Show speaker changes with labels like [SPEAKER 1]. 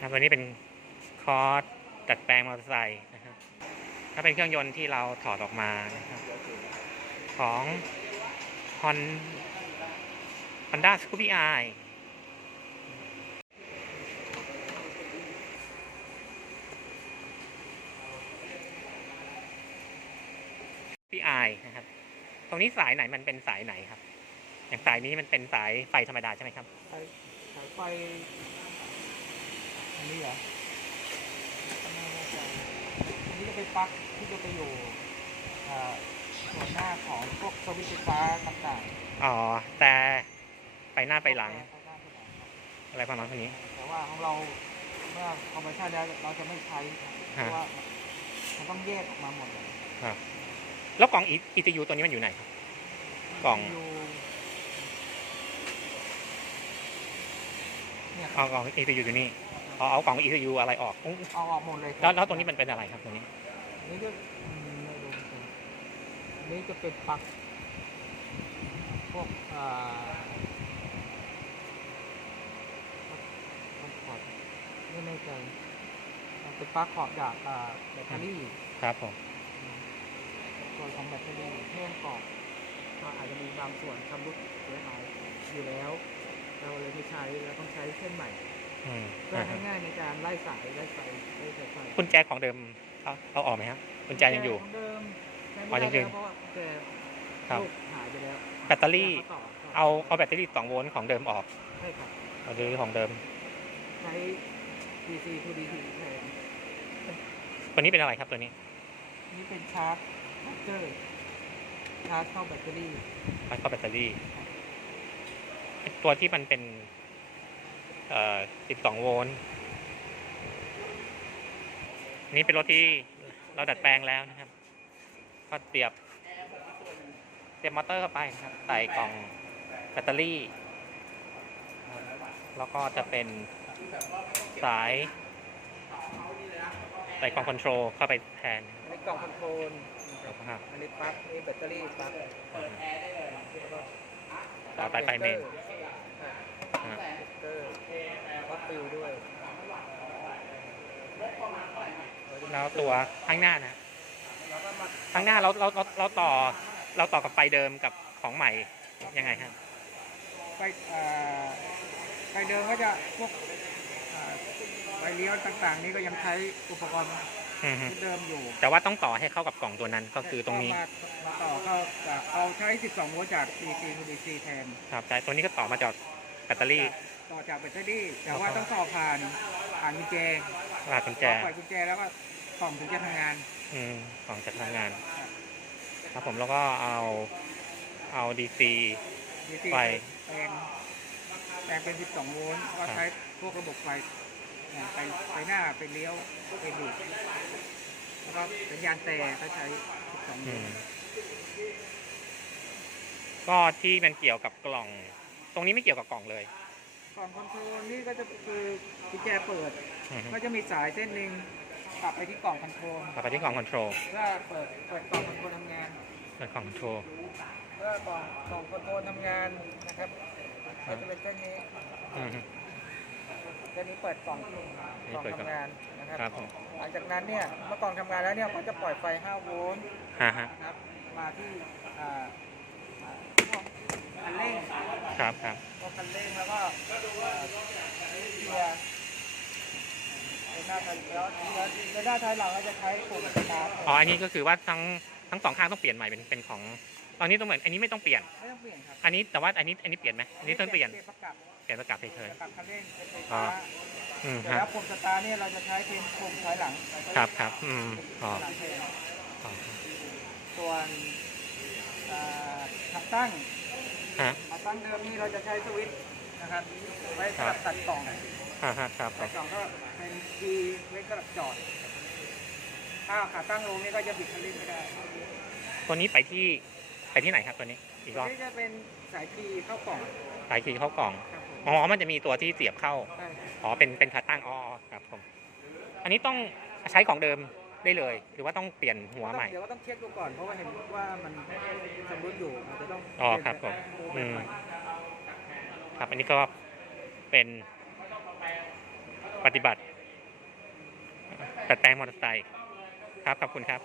[SPEAKER 1] ครับตัวนี้เป็นคอร์สดัดแปลงมอเตอร์ไซค์นะครับ ถ้าเป็นเครื่องยนต์ที่เราถอดออกมานะครับ ของ Hon Honda Scoopy i พี่ไอนะครับ ตรงนี้สายไหนมันเป็นสายไหนครับ อย่างสายนี้มันเป็นสายไฟธรรมดาใช่ไหมครับ
[SPEAKER 2] สายสายไฟ อันนี้เหรอไม่แน่ใจอันนี้จะเป็นปลั๊กที่จะไปอยู่อ่าส่วนหน้าของพวกสวิตช์ไฟฟ้าต่าง
[SPEAKER 1] อ๋อ แต่ไปหน้า
[SPEAKER 2] ๆ
[SPEAKER 1] ไปหลัง
[SPEAKER 2] ไปหน้าไปหลังครับ
[SPEAKER 1] อะไรประมาณพวกนี้
[SPEAKER 2] แต่ว่าของเราเมื่อคอมเมอร์ชันแล้วเราจะไม่ใช้ครับเพ
[SPEAKER 1] ฮะ
[SPEAKER 2] ราะว่ามันต้องแยกออกมาหมดเลย
[SPEAKER 1] แล้วกล่อง ECU ตัวนี้มันอยู่ไหนครับ กล่อง
[SPEAKER 2] อยู่เนี่ยค
[SPEAKER 1] เอา
[SPEAKER 2] รับ
[SPEAKER 1] กล่อง ECU อยู่นี่ เอาเอากล่อง ECU อะไรออกอุ๊ย
[SPEAKER 2] เอาออกหมดเลยครับ
[SPEAKER 1] แล้วแล้วตัวนี้มันเป็นอะไรครับตัวนี้
[SPEAKER 2] นี่ก็อืมไม่รู้เหมือนกันอันนี่จะเป็นปลั๊กพวกอ่ามันขอดไม่แน่ใจมันเป็นปลั๊กขอดจากอ่าแบตเตอรี่
[SPEAKER 1] ครับผม
[SPEAKER 2] อืมส่วนของแบตเตอรี่แห้งกรอบก็อาจจะมีบางส่วนชำรุดเสียหายอยู่แล้ว เราเลยไม่ใช้เราต้องใช้เส้นใหม่
[SPEAKER 1] อืม
[SPEAKER 2] เพื่อ
[SPEAKER 1] อ่าฮะ
[SPEAKER 2] ให้ง่ายในการไล่สายไล่ไฟไล่สายไฟ
[SPEAKER 1] กุญแจของเดิมเอาเอาออกไหมครับกุญแจยังอยู่
[SPEAKER 2] ของเดิมใช้
[SPEAKER 1] อ๋อ
[SPEAKER 2] ไม่
[SPEAKER 1] ยัง
[SPEAKER 2] ได้
[SPEAKER 1] อยู่
[SPEAKER 2] แล้วเพราะว่ากุญแจ
[SPEAKER 1] ครับ
[SPEAKER 2] ลูกหายไปแล้ว
[SPEAKER 1] แบตเตอรี่
[SPEAKER 2] ต่
[SPEAKER 1] เอาเอาแบตเตอรี่2โวลต์ของเดิมออก
[SPEAKER 2] ใช่ครับ
[SPEAKER 1] แบตเตอรี่ของเดิม
[SPEAKER 2] ใช้ DC to DC แทน
[SPEAKER 1] ตัวนี้เป็นอะไรครับตัวนี้
[SPEAKER 2] นี่เป็นชาร์จแบตเตอร์ชาร์จเข้าแบตเตอรี่
[SPEAKER 1] มันเข้าแบตเตอรี่ไอ้ตัวที่มันเป็นเอ่อ 12 โวลต์อันนี่เป็นรถที่เราดัดแปลงแล้วนะครับก็เสียบเสียบมอเตอร์เข้าไปนะครับใส่กล่องแบตเตอรี่นะครับแล้วก็จะเป็นสายใส่กล่องคอนโทรลเข้าไปแทน
[SPEAKER 2] อันนี้กล่องคอนโทรล
[SPEAKER 1] นะครับ
[SPEAKER 2] อันนี้ปลั๊กนี่แบตเตอรี่ปลั๊ก
[SPEAKER 1] ต่อไปไปเมน
[SPEAKER 2] ฟิลด้วย
[SPEAKER 1] แล้วตัวข้างหน้านะ
[SPEAKER 2] แล้วก็มา
[SPEAKER 1] ข้างหน้าเราเราเราเราต่อเราต่อกับไฟเดิมกับของใหม่ยังไงครับ
[SPEAKER 2] ไฟอ่าไฟเดิมก็จะพวกอ่าไฟเลี้ยวต่างๆ นี่ก็ยังใช้อุปกรณ์
[SPEAKER 1] อือฮึ
[SPEAKER 2] ที่เดิมอยู่
[SPEAKER 1] แต่ว่าต้องต่อให้เข้ากับกล่องตัวนั้นก็คือตรงนี้
[SPEAKER 2] มามาต่อก็จะเอาใช้ 12โวลต์จาก DC to DC แทน
[SPEAKER 1] ครับแต่ตัวนี้ก็ต่อมาจากแบตเตอรี่
[SPEAKER 2] ต่อจากแบตเตอรี่ แต่ว่าต้องต่อผ่านผ่านกุญแจ
[SPEAKER 1] ลากกุญแจ
[SPEAKER 2] ปล่อยกุญแจแล้วก็กล่องถึงจะทำงาน
[SPEAKER 1] อืมกล่องจะทำงาน ครับผมแล้วก็เอาเอา DC
[SPEAKER 2] DC
[SPEAKER 1] ไฟ
[SPEAKER 2] แปลงแปลงเป็น 12 โวลต์ก็ใช้พวกระบบไฟอ่าไปไปหน้าไปเลี้ยวไปดูดแล้วก็สัญญาณแต่ก็ใช้ 12 โว
[SPEAKER 1] อื
[SPEAKER 2] ล
[SPEAKER 1] ม
[SPEAKER 2] ต์
[SPEAKER 1] ก็ที่มันเกี่ยวกับกล่อง ตรงนี้ไม่เกี่ยวกับกล่องเลย
[SPEAKER 2] กล่องคอนโทรลนี่ก็จะคือกุญแจเปิด
[SPEAKER 1] อือฮึ
[SPEAKER 2] ก็จะมีสายเส้นหนึ่งกลับไปที่กล่องคอนโทรล
[SPEAKER 1] กลับไปที่กล่องคอนโทรล
[SPEAKER 2] เพื่อเปิดเปิดกล่องคอนโทรลทำงาน
[SPEAKER 1] เปิดกล่องคอนโทรล
[SPEAKER 2] เพื่อกล่องกล่องคอนโทรลทำงานนะครับก็จะเป็นเส้นนี้
[SPEAKER 1] อือฮึ
[SPEAKER 2] เส้นนี้เปิดกล่องก
[SPEAKER 1] นี่
[SPEAKER 2] ล่อง
[SPEAKER 1] เปิดกล่อง
[SPEAKER 2] ทำงานนะครับ
[SPEAKER 1] ครับผม
[SPEAKER 2] หลังจากนั้นเนี่ยเมื่อกล่องทำงานแล้วเนี่ยก็จะปล่อยไฟ 5 โวลต์
[SPEAKER 1] ฮะฮะ
[SPEAKER 2] นะครับมาที่อ่าอ่าพวก คันเร่ง
[SPEAKER 1] ครับครับ
[SPEAKER 2] พวกคันเร่งแล้วก็อ่าเกียร์เป็นหน้าท้ายแล้วแล้วในหน้าท้ายหลังเราจะใช้ปุ่มสตาร์ท
[SPEAKER 1] อ๋ออันนี้ก็คือว่าทั้งทั้งสองข้างต้องเปลี่ยนใหม่เป็นเป็นของอันนี้ต้องเหมือนอันนี้ไม่ต้องเปลี่ยน
[SPEAKER 2] ไม่ต้องเปลี่ยนครับ
[SPEAKER 1] อันนี้แต่ว่าอันนี้อันนี้เปลี่ยนไหมอันนี้ต้องเปลี่ยน
[SPEAKER 2] ประกับ
[SPEAKER 1] เปลี่ยนประกับเฉย
[SPEAKER 2] ประกับคันเร่งเป็นไฟ
[SPEAKER 1] อ๋อ
[SPEAKER 2] ฟ้า
[SPEAKER 1] ๆอืม
[SPEAKER 2] แต่
[SPEAKER 1] ฮะ
[SPEAKER 2] แล้วปุ่มสตาร์ทเนี่ยเราจะใช้เป็นปุ่มถอยหลัง
[SPEAKER 1] ครับครับอืมอ๋อ
[SPEAKER 2] หลังเพลง
[SPEAKER 1] อ๋อ
[SPEAKER 2] ส่วนอ่าขาตั้ง
[SPEAKER 1] ฮะ
[SPEAKER 2] ขาตั้งเดิมนี่เราจะใช้สวิตช์นะครับ ไว้สำหรับตัดกล่อง
[SPEAKER 1] ฮะฮะครับค
[SPEAKER 2] ตั
[SPEAKER 1] รั
[SPEAKER 2] ด
[SPEAKER 1] บ
[SPEAKER 2] กล่องก็เป็นดีไว้สำหรับจอด ถ้าขาตั้งลงนี่ก็จะบิดคันเร่งไม่ได้
[SPEAKER 1] ตัวนี้ไปที่ไปที่ไหนครับตัวนี้ อีกรอบ
[SPEAKER 2] นี่จะเป็นสายทีเข้ากล่อง
[SPEAKER 1] สายคีย์เข้ากล่อง
[SPEAKER 2] ครับผม
[SPEAKER 1] อ๋อ มันจะมีตัวที่เสียบเข้า
[SPEAKER 2] ใช่ครับ
[SPEAKER 1] อ๋อ เป็นเป็นขาตั้งอ๋อครับผม อันนี้ต้องใช้ของเดิม ได้เลย หรือว่าต้องเปลี่ยนหัวใหม่
[SPEAKER 2] เดี๋ยวก็ต้องเช็คดูก่อนเพราะว่าเห็นว่ามันชำรุดอยู่อาจจะต้อง
[SPEAKER 1] อ๋อครับผม
[SPEAKER 2] เปลี่ยน
[SPEAKER 1] อืม
[SPEAKER 2] ใหม่
[SPEAKER 1] ครับ อันนี้ก็เป็นไฟปฏิบัติดัดแปลงมอเตอร์ไซค์ครับ ขอบคุณครับ